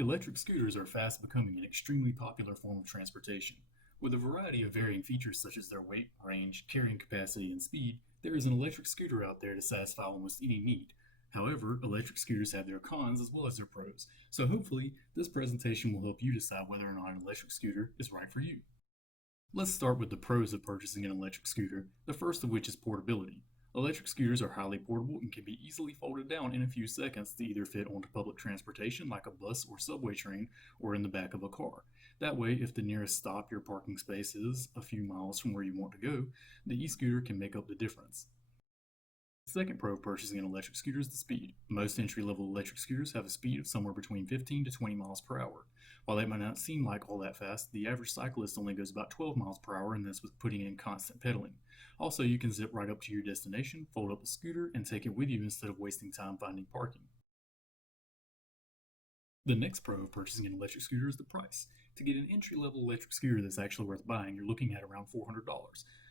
Electric scooters are fast becoming an extremely popular form of transportation. With a variety of varying features such as their weight, range, carrying capacity, and speed, there is an electric scooter out there to satisfy almost any need. However, electric scooters have their cons as well as their pros, so hopefully, this presentation will help you decide whether or not an electric scooter is right for you. Let's start with the pros of purchasing an electric scooter, the first of which is portability. Electric scooters are highly portable and can be easily folded down in a few seconds to either fit onto public transportation like a bus or subway train or in the back of a car. That way, if the nearest stop your parking space is a few miles from where you want to go, the e-scooter can make up the difference. The second pro of purchasing an electric scooter is the speed. Most entry-level electric scooters have a speed of somewhere between 15 to 20 miles per hour. While that might not seem like all that fast, the average cyclist only goes about 12 miles per hour, and that's with putting in constant pedaling. Also, you can zip right up to your destination, fold up the scooter, and take it with you instead of wasting time finding parking. The next pro of purchasing an electric scooter is the price. To get an entry-level electric scooter that's actually worth buying, you're looking at around $400.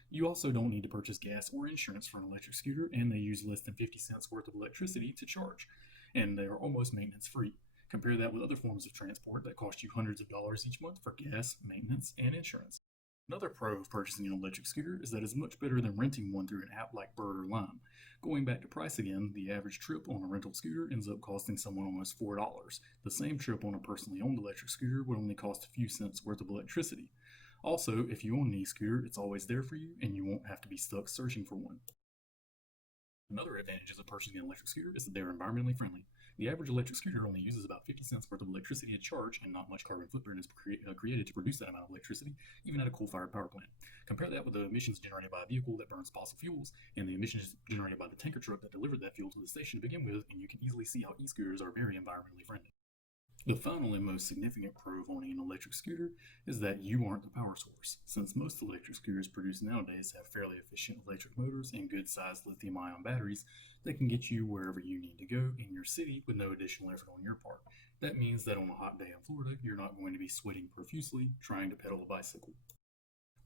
You also don't need to purchase gas or insurance for an electric scooter, and they use less than 50 cents worth of electricity to charge, and they are almost maintenance free. Compare that with other forms of transport that cost you hundreds of dollars each month for gas, maintenance, and insurance. Another pro of purchasing an electric scooter is that it's much better than renting one through an app like Bird or Lime. Going back to price again, the average trip on a rental scooter ends up costing someone almost $4. The same trip on a personally owned electric scooter would only cost a few cents worth of electricity. Also, if you own an e-scooter, it's always there for you and you won't have to be stuck searching for one. Another advantage of purchasing an electric scooter is that they are environmentally friendly. The average electric scooter only uses about 50 cents worth of electricity to charge, and not much carbon footprint is created to produce that amount of electricity, even at a coal-fired power plant. Compare that with the emissions generated by a vehicle that burns fossil fuels, and the emissions generated by the tanker truck that delivered that fuel to the station to begin with, and you can easily see how e-scooters are very environmentally friendly. The final and most significant pro of owning an electric scooter is that you aren't the power source. Since most electric scooters produced nowadays have fairly efficient electric motors and good sized lithium ion batteries that can get you wherever you need to go in your city with no additional effort on your part. That means that on a hot day in Florida, you're not going to be sweating profusely trying to pedal a bicycle.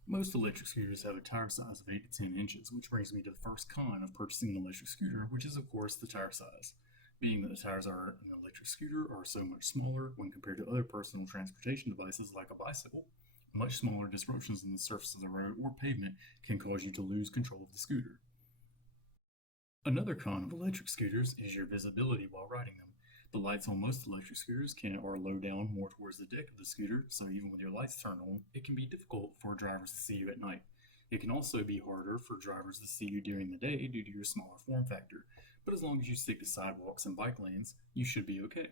Most electric scooters have a tire size of 8 to 10 inches, which brings me to the first con of purchasing an electric scooter, which is, of course, the tire size. Being that the tires on an electric scooter are so much smaller when compared to other personal transportation devices like a bicycle, much smaller disruptions in the surface of the road or pavement can cause you to lose control of the scooter. Another con of electric scooters is your visibility while riding them. The lights on most electric scooters are low down more towards the deck of the scooter, so even with your lights turned on, it can be difficult for drivers to see you at night. It can also be harder for drivers to see you during the day due to your smaller form factor, but as long as you stick to sidewalks and bike lanes, you should be okay.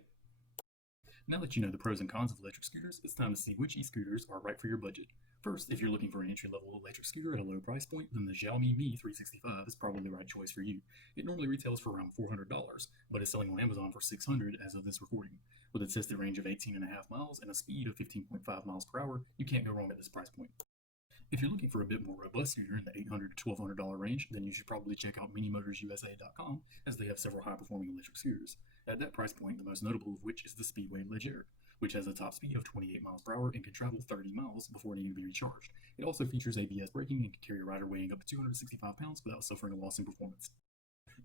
Now that you know the pros and cons of electric scooters, it's time to see which e-scooters are right for your budget. First, if you're looking for an entry-level electric scooter at a low price point, then the Xiaomi Mi 365 is probably the right choice for you. It normally retails for around $400, but is selling on Amazon for $600 as of this recording. With a tested range of 18.5 miles and a speed of 15.5 miles per hour, you can't go wrong at this price point. If you're looking for a bit more robust scooter in the $800 to $1,200 range, then you should probably check out minimotorsusa.com, as they have several high-performing electric scooters. At that price point, the most notable of which is the Speedway Leggera, which has a top speed of 28 miles per hour and can travel 30 miles before needing to be recharged. It also features ABS braking and can carry a rider weighing up to 265 pounds without suffering a loss in performance.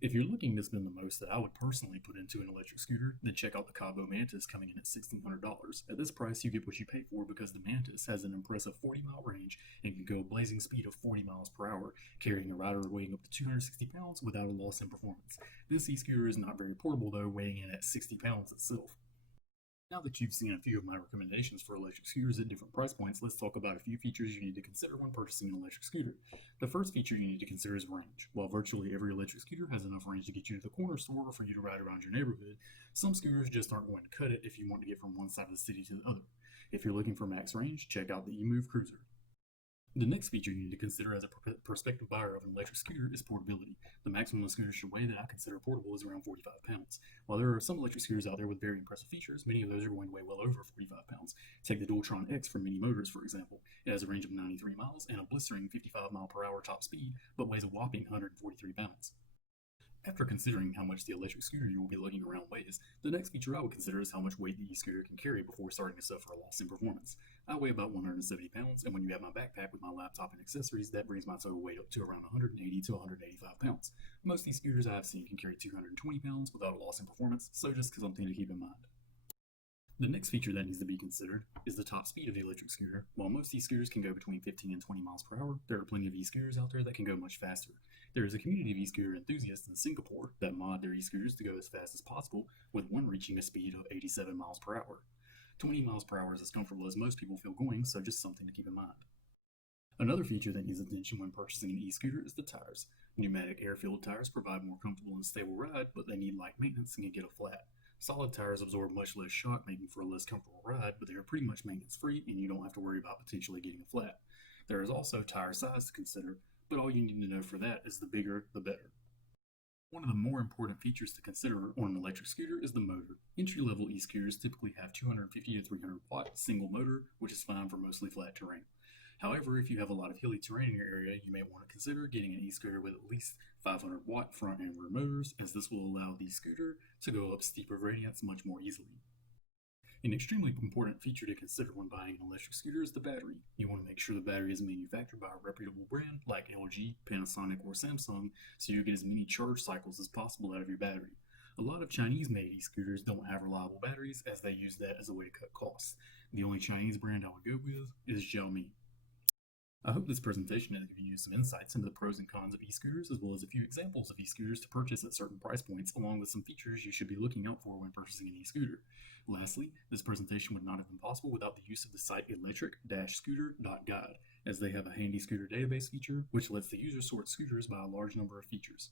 If you're looking to spend the most that I would personally put into an electric scooter, then check out the Cabo Mantis coming in at $1,600. At this price, you get what you pay for because the Mantis has an impressive 40-mile range and can go a blazing speed of 40 miles per hour, carrying a rider weighing up to 260 pounds without a loss in performance. This e-scooter is not very portable though, weighing in at 60 pounds itself. Now that you've seen a few of my recommendations for electric scooters at different price points, let's talk about a few features you need to consider when purchasing an electric scooter. The first feature you need to consider is range. While virtually every electric scooter has enough range to get you to the corner store or for you to ride around your neighborhood, some scooters just aren't going to cut it if you want to get from one side of the city to the other. If you're looking for max range, check out the eMove Cruiser. The next feature you need to consider as a prospective buyer of an electric scooter is portability. The maximum a scooter should weigh that I consider portable is around 45 pounds. While there are some electric scooters out there with very impressive features, many of those are going to weigh well over 45 pounds. Take the Dualtron X from Mini Motors, for example. It has a range of 93 miles and a blistering 55 mile per hour top speed, but weighs a whopping 143 pounds. After considering how much the electric scooter you will be lugging around weighs, the next feature I would consider is how much weight the e-scooter can carry before starting to suffer a loss in performance. I weigh about 170 pounds, and when you add my backpack with my laptop and accessories, that brings my total weight up to around 180 to 185 pounds. Most e-scooters I have seen can carry 220 pounds without a loss in performance, so just something to keep in mind. The next feature that needs to be considered is the top speed of the electric scooter. While most e-scooters can go between 15 and 20 miles per hour, there are plenty of e-scooters out there that can go much faster. There is a community of e-scooter enthusiasts in Singapore that mod their e-scooters to go as fast as possible, with one reaching a speed of 87 miles per hour. 20 miles per hour is as comfortable as most people feel going, so just something to keep in mind. Another feature that needs attention when purchasing an e-scooter is the tires. Pneumatic air-filled tires provide more comfortable and stable ride, but they need light maintenance and can get a flat. Solid tires absorb much less shock, making for a less comfortable ride, but they are pretty much maintenance-free and you don't have to worry about potentially getting a flat. There is also tire size to consider, but all you need to know for that is the bigger, the better. One of the more important features to consider on an electric scooter is the motor. Entry-level e-scooters typically have 250 to 300 watt single motor, which is fine for mostly flat terrain. However, if you have a lot of hilly terrain in your area, you may want to consider getting an e-scooter with at least 500 watt front and rear motors, as this will allow the scooter to go up steeper gradients much more easily. An extremely important feature to consider when buying an electric scooter is the battery. You want to make sure the battery is manufactured by a reputable brand like LG, Panasonic, or Samsung, so you get as many charge cycles as possible out of your battery. A lot of Chinese-made e-scooters don't have reliable batteries as they use that as a way to cut costs. The only Chinese brand I would go with is Xiaomi. I hope this presentation has given you some insights into the pros and cons of e-scooters, as well as a few examples of e-scooters to purchase at certain price points, along with some features you should be looking out for when purchasing an e-scooter. Lastly, this presentation would not have been possible without the use of the site electric-scooter.guide, as they have a handy scooter database feature, which lets the user sort scooters by a large number of features.